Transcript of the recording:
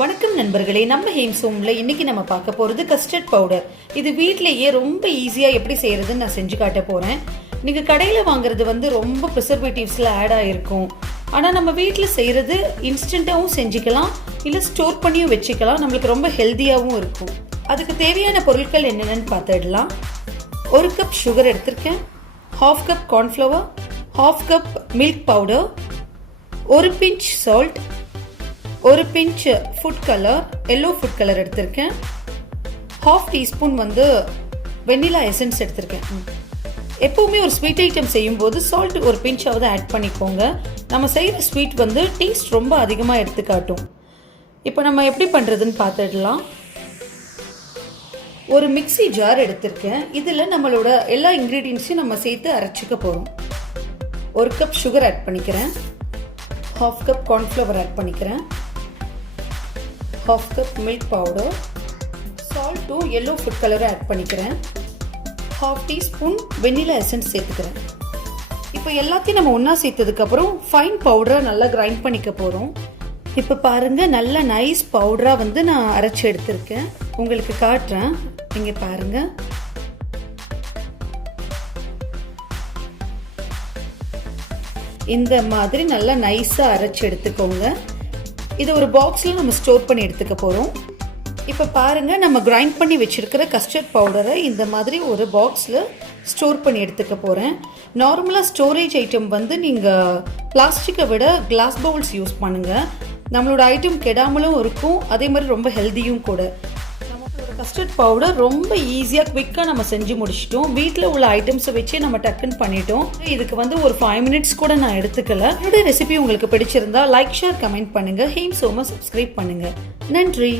வணக்கம் நண்பர்களே, நம்ம ஹேம்சோம்ல இன்னைக்கு நம்ம பார்க்க போகிறது கஸ்டர்ட் பவுடர். இது வீட்டிலேயே ரொம்ப ஈஸியாக எப்படி செய்கிறதுன்னு நான் செஞ்சு காட்ட போகிறேன். நீங்கள் கடையில் வாங்குறது ரொம்ப ப்ரிசர்வேட்டிவ்ஸில் ஆட் ஆகிருக்கும். ஆனால் நம்ம வீட்டில் செய்கிறது இன்ஸ்டண்ட்டாகவும் செஞ்சுக்கலாம், இல்லை ஸ்டோர் பண்ணியும் வச்சுக்கலாம். நம்மளுக்கு ரொம்ப ஹெல்த்தியாகவும் இருக்கும். அதுக்கு தேவையான பொருட்கள் என்னென்னு பார்த்துடலாம். 1 கப் சுகர் எடுத்திருக்கேன், 1/2 cup cornflour, 1/2 cup milk powder, 1 pinch salt, 1 pinch food colour, yellow food colour எடுத்திருக்கேன், 1/2 டீஸ்பூன் வெண்ணிலா எசன்ஸ் எடுத்திருக்கேன். எப்போவுமே ஒரு ஸ்வீட் ஐட்டம் செய்யும்போது சால்ட் 1 பிஞ்சாவது ஆட் பண்ணிக்கோங்க. நம்ம செய்கிற ஸ்வீட் டேஸ்ட் ரொம்ப அதிகமாக எடுத்துக்காட்டும். இப்போ நம்ம எப்படி பண்ணுறதுன்னு பார்த்துடலாம். ஒரு மிக்ஸி ஜார் எடுத்திருக்கேன். இதில் நம்மளோட எல்லா இன்க்ரீடியன்ஸையும் நம்ம சேர்த்து அரைச்சிக்க போகிறோம். 1 கப் சுகர் ஆட் பண்ணிக்கிறேன், 1/2 கப் கார்ன்ஃப்ளவர் ஆட் பண்ணிக்கிறேன், 1/2 கப் மில்க் பவுடர், சால்ட்டும் எல்லோ ஃபுட் கலரும் ஆட் பண்ணிக்கிறேன், 1/2 டீஸ்பூன் வெண்ணிலா எசன்ஸ் சேர்த்துக்கிறேன். இப்போ எல்லாத்தையும் நம்ம ஒன்றா சேர்த்ததுக்கப்புறம் ஃபைன் பவுடராக நல்லா கிரைண்ட் பண்ணிக்க போகிறோம். இப்போ பாருங்கள், நல்ல நைஸ் பவுடராக நான் அரைச்சி எடுத்திருக்கேன். உங்களுக்கு காட்டுறேன், இங்கே பாருங்கள். இந்த மாதிரி நல்லா நைஸாக அரைச்சி எடுத்துக்கோங்க. இதை ஒரு பாக்ஸில் நம்ம ஸ்டோர் பண்ணி எடுத்துக்க போகிறோம். இப்போ பாருங்கள், நம்ம கிரைண்ட் பண்ணி வச்சுருக்கிற கஸ்டர்ட் பவுடரை இந்த மாதிரி ஒரு பாக்ஸில் ஸ்டோர் பண்ணி எடுத்துக்க போகிறேன். நார்மலாக ஸ்டோரேஜ் ஐட்டம் நீங்கள் பிளாஸ்டிக்கை விட கிளாஸ் பவுல்ஸ் யூஸ் பண்ணுங்கள். நம்மளோட ஐட்டம் கெடாமலும் இருக்கும், அதே மாதிரி ரொம்ப ஹெல்த்தியும் கூட. கஸ்டர்ட் பவுடர் ரொம்ப ஈஸியாக குவிக்காக நம்ம செஞ்சு முடிச்சிட்டோம். வீட்டில் உள்ள ஐட்டம்ஸை வச்சே நம்ம டக்குன்னு பண்ணிட்டோம். இதுக்கு ஒரு 5 மினிட்ஸ் கூட நான் எடுத்துக்கல. என்னோட ரெசிபி உங்களுக்கு பிடிச்சிருந்தா லைக், ஷேர், கமெண்ட் பண்ணுங்கள். ஹேம்சோமை சப்ஸ்கிரைப் பண்ணுங்கள். நன்றி.